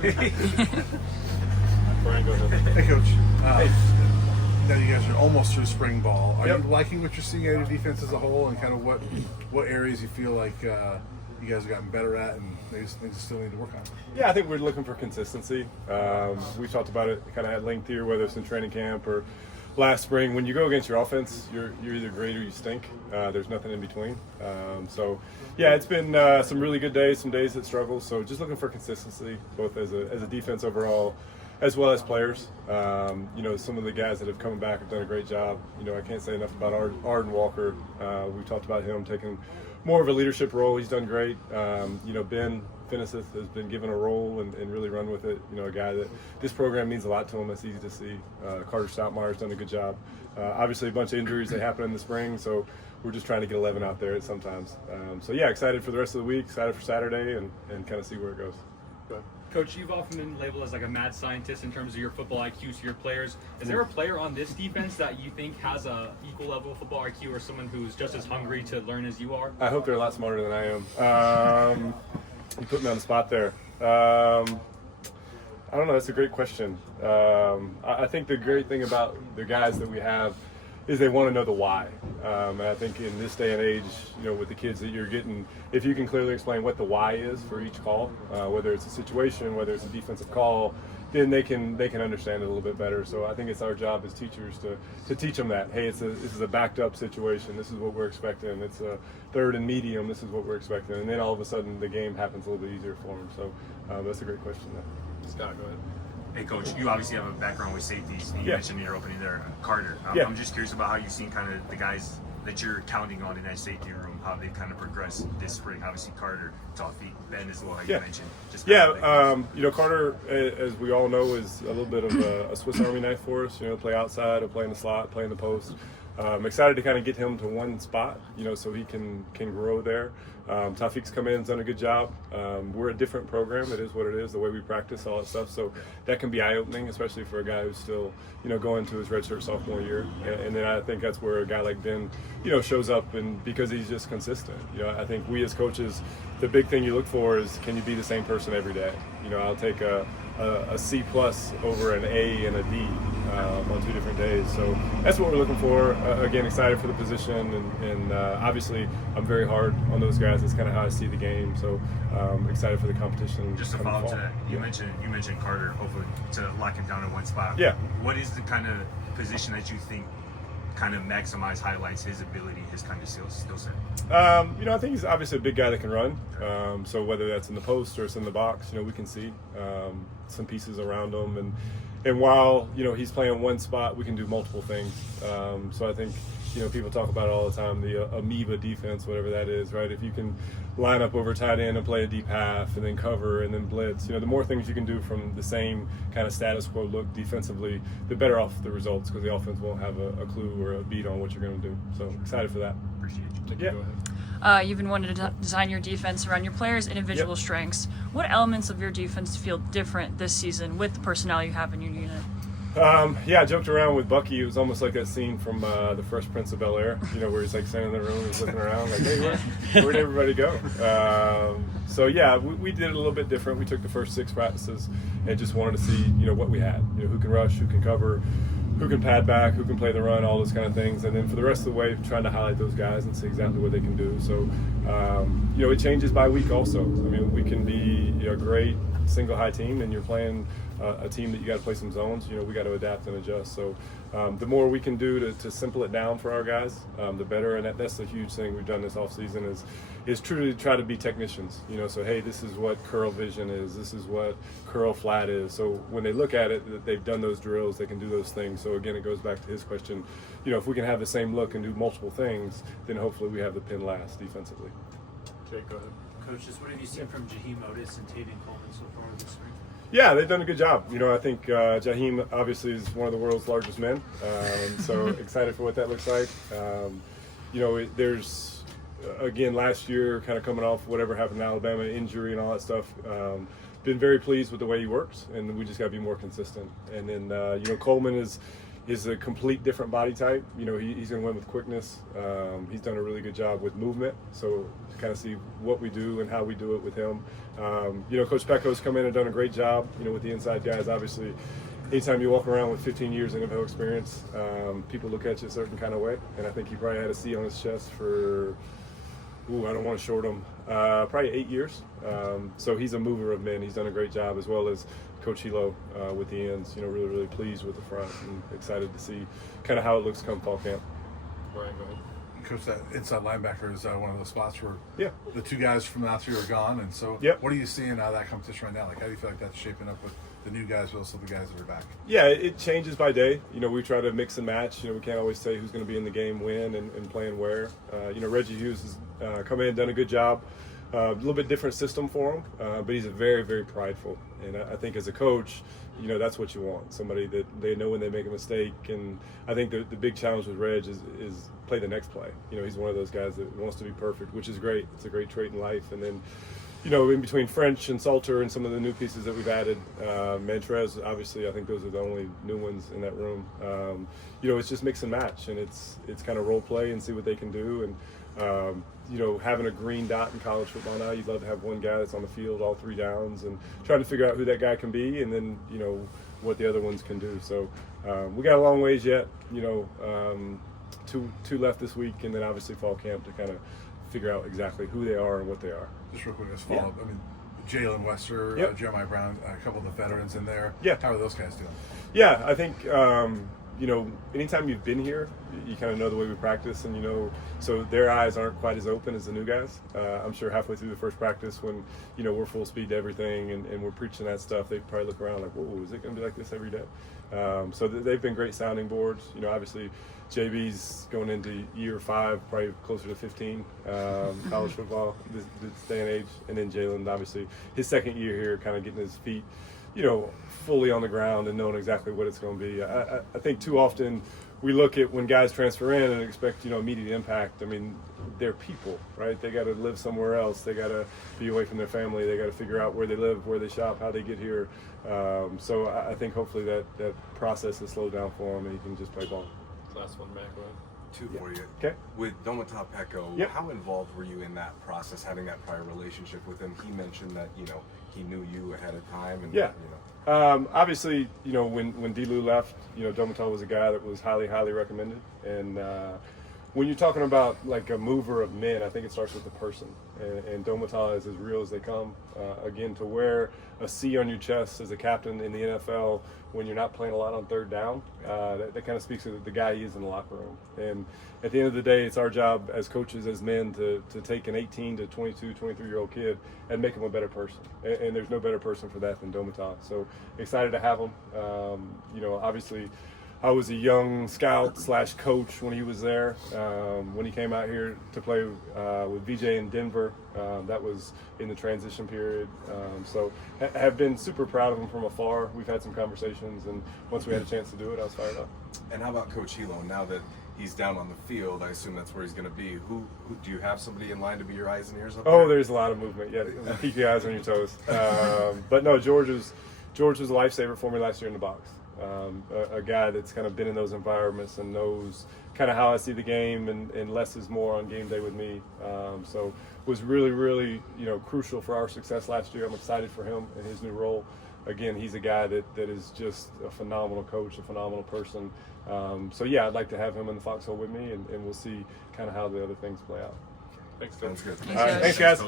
Brian, go ahead. Hey, Coach. Hey. Now you guys are almost through spring ball. Are Yep. you liking what you're seeing out of your defense as a whole, and kind of what areas you feel like you guys have gotten better at, and maybe some things you still need to work on? Yeah, I think we're looking for consistency. We've talked about it kind of at length here, whether it's in training camp or last spring. When you go against your offense, you're either great or you stink. There's nothing in between. So, yeah, it's been some really good days, some days that struggle. So just looking for consistency, both as a defense overall, as well as players. Some of the guys that have come back have done a great job. I can't say enough about Arden Walker. We talked about him taking more of a leadership role. He's done great. Ben Finiseth has been given a role and really run with it. A guy that this program means a lot to him. That's easy to see. Carter Stoutmeyer's done a good job. Obviously, a bunch of injuries that happen in the spring, so we're just trying to get 11 out there sometimes. Excited for the rest of the week, excited for Saturday, and kind of see where it goes. Coach, you've often been labeled as like a mad scientist in terms of your football IQ to your players. Is there a player on this defense that you think has a equal level of football IQ, or someone who's just as hungry to learn as you are? I hope they're a lot smarter than I am. You put me on the spot there. I don't know. That's a great question. I think the great thing about the guys that we have is they want to know the why. And I think in this day and age, with the kids that you're getting, if you can clearly explain what the why is for each call, whether it's a situation, whether it's a defensive call, then they can understand it a little bit better. So I think it's our job as teachers to teach them that, hey, this is a backed up situation. This is what we're expecting. It's a third and medium. This is what we're expecting. And then all of a sudden the game happens a little bit easier for them. So that's a great question there. Scott, go ahead. Hey, Coach, you obviously have a background with safeties. You mentioned in your opening there, Carter. I'm just curious about how you've seen kind of the guys that you're counting on in that safety room, how they've kind of progressed this spring. Obviously, Carter, Tawfiq, Ben as well, how you mentioned. Carter, as we all know, is a little bit of a Swiss Army knife for us. Play outside, or play in the slot, play in the post. I'm excited to kind of get him to one spot, so he can grow there. Tawfiq's come in and done a good job. We're a different program. It is what it is, the way we practice, all that stuff. So that can be eye-opening, especially for a guy who's still, going to his redshirt sophomore year. And then I think that's where a guy like Ben, shows up, and because he's just consistent. I think we as coaches, the big thing you look for is, can you be the same person every day? I'll take a C plus over an A and a D on 2 different days. So that's what we're looking for. Again, excited for the position, and obviously I'm very hard on those guys. That's kind of how I see the game. So excited for the competition. Just to follow up to that, you mentioned Carter, hopefully to lock him down in one spot. Yeah. What is the kind of position that you think kind of highlights his ability, his kind of skill set? I think he's obviously a big guy that can run. So whether that's in the post or it's in the box, we can see some pieces around him. And while, he's playing one spot, we can do multiple things. So I think, people talk about it all the time, the amoeba defense, whatever that is, right? If you can line up over tight end and play a deep half and then cover and then blitz, the more things you can do from the same kind of status quo look defensively, the better off the results, because the offense won't have a clue or a beat on what you're going to do. So excited for that. Appreciate you. Yeah. Go ahead. You've been wanting to design your defense around your players' individual strengths. What elements of your defense feel different this season with the personnel you have in your unit? I joked around with Bucky. It was almost like that scene from The Fresh Prince of Bel-Air, where he's like standing in the room and he's looking around like, hey, where'd everybody go? We did it a little bit different. We took the first 6 practices and just wanted to see, what we had. Who can rush, who can cover, who can pad back, who can play the run, all those kind of things. And then for the rest of the way, trying to highlight those guys and see exactly what they can do. So, it changes by week also. We can be a great single high team, and you're playing a team that you got to play some zones. We got to adapt and adjust. So the more we can do to simple it down for our guys, the better. And that's the huge thing we've done this offseason is truly try to be technicians. So hey, this is what curl vision is. This is what curl flat is. So when they look at it, that they've done those drills, they can do those things. So again, it goes back to his question. If we can have the same look and do multiple things, then hopefully we have the pin last defensively. Jake, go ahead. Coaches, what have you seen from Jaheim Otis and Tavian Coleman so far this spring? Yeah, they've done a good job. I think Jaheim obviously is one of the world's largest men, so excited for what that looks like. There's, again, last year, kind of coming off whatever happened in Alabama, injury and all that stuff, been very pleased with the way he works, and we just got to be more consistent. And then, Coleman is is a complete different body type. You know, he's going to win with quickness. He's done a really good job with movement. So to kind of see what we do and how we do it with him. You know, Coach Pecco's come in and done a great job, you know, with the inside guys. Obviously, anytime you walk around with 15 years of NFL experience, people look at you a certain kind of way. And I think he probably had a C on his chest for, I don't want to short him, probably 8 years. So he's a mover of men. He's done a great job, as well as Coach Hilo with the ends. You know, really, really pleased with the front and excited to see kind of how it looks come fall camp. Brian, go ahead. Coach, that inside linebacker is one of those spots where Yeah. the two guys from last year are gone. And so Yep. what are you seeing out of that competition right now? Like, how do you feel like that's shaping up with the new guys, but also the guys that are back? Yeah, it changes by day. You know, we try to mix and match. You know, we can't always say who's going to be in the game when and playing where. You know, Reggie Hughes has come in and done a good job. A little bit different system for him, but he's a very, very prideful. And I think as a coach, you know, that's what you want. Somebody that they know when they make a mistake. And I think the big challenge with Reg is play the next play. You know, he's one of those guys that wants to be perfect, which is great. It's a great trait in life. And then, you know, in between French and Salter and some of the new pieces that we've added, Mantrez, obviously, I think those are the only new ones in that room. You know, it's just mix and match, and it's kind of role play and see what they can do. And, you know, having a green dot in college football now, you'd love to have one guy that's on the field all 3 downs and trying to figure out who that guy can be, and then, you know, what the other ones can do. So we got a long ways yet, you know, two left this week, and then obviously fall camp to kind of figure out exactly who they are and what they are. Just real quick, as follow-up. I mean, Jalen Wester, Yep. Jeremiah Brown, a couple of the veterans in there. Yeah. How are those guys doing? Yeah, I think, you know, anytime you've been here, you kind of know the way we practice, and, you know, so their eyes aren't quite as open as the new guys. I'm sure halfway through the first practice when, you know, we're full speed to everything and we're preaching that stuff, they probably look around like, whoa, is it going to be like this every day? So they've been great sounding boards. You know, obviously JB's going into year 5, probably closer to 15, college football this day and age. And then Jalen, obviously, his second year here, kind of getting his feet, you know, fully on the ground and knowing exactly what it's going to be. I think too often we look at when guys transfer in and expect, you know, immediate impact. I mean, they're people, right? They got to live somewhere else. They got to be away from their family. They got to figure out where they live, where they shop, how they get here. So I think hopefully that process has slowed down for him and he can just play ball. Last one back, right? 2 for you. Okay. With Domata Pecco, Yep. how involved were you in that process, having that prior relationship with him? He mentioned that, you know, he knew you ahead of time. And, Yeah. you know. Obviously, you know, when D-Lou left, you know, Domata was a guy that was highly, highly recommended. And when you're talking about like a mover of men, I think it starts with the person. And Domata is as real as they come. Again, to wear a C on your chest as a captain in the NFL when you're not playing a lot on third down, that kind of speaks to the guy he is in the locker room. And at the end of the day, it's our job as coaches, as men, to take an 18 to 22, 23-year-old kid and make him a better person. And there's no better person for that than Domata. So excited to have him. You know, obviously, I was a young scout / coach when he was there. When he came out here to play with VJ in Denver, that was in the transition period. So have been super proud of him from afar. We've had some conversations, and once we had a chance to do it, I was fired up. And how about Coach Hilo? Now that he's down on the field, I assume that's where he's going to be. Who do you have somebody in line to be your eyes and ears up Oh, there? there's a lot of movement. Yeah, keep your eyes on your toes. But no, George was a lifesaver for me last year in the box. A guy that's kind of been in those environments and knows kind of how I see the game, and less is more on game day with me. So was really, really, you know, crucial for our success last year. I'm excited for him in his new role. Again, he's a guy that is just a phenomenal coach, a phenomenal person. So yeah, I'd like to have him in the foxhole with me, and we'll see kind of how the other things play out. Thanks, Sounds good. All right, thanks guys.